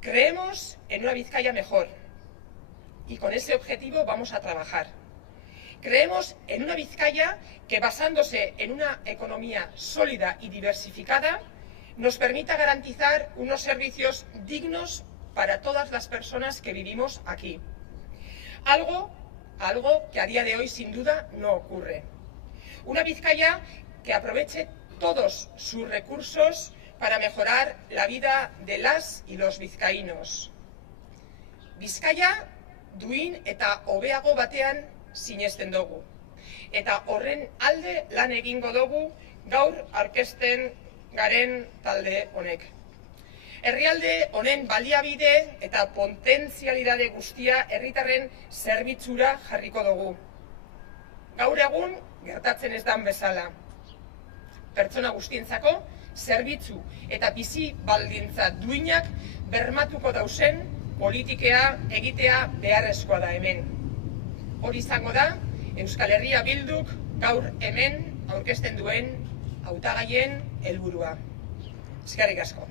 Creemos en una Vizcaya mejor y con ese objetivo vamos a trabajar. Creemos en una Vizcaya que, basándose en una economía sólida y diversificada, nos permita garantizar unos servicios dignos para todas las personas que vivimos aquí. Algo que a día de hoy sin duda no ocurre. Una Vizcaya que aproveche todos sus recursos para mejorar la vida de las y los vizcaínos. Bizkaia duin eta hobeago batean sinesten dugu. Eta horren alde lan egingo dugu gaur aurkezten garen talde honek. Herrialde honen baliabide eta potentzialidade guztia herritarren zerbitzura jarriko dugu. Gaur egun gertatzen ez dan bezala. Pertsona guztientzako zerbitzu eta bizi baldintza duinak bermatuko dauzen politikea egitea beharrezkoa da hemen. Hori izango da Euskal Herria Bilduk gaur hemen aurkezten duen hautagaien helburua. Eskerrik asko.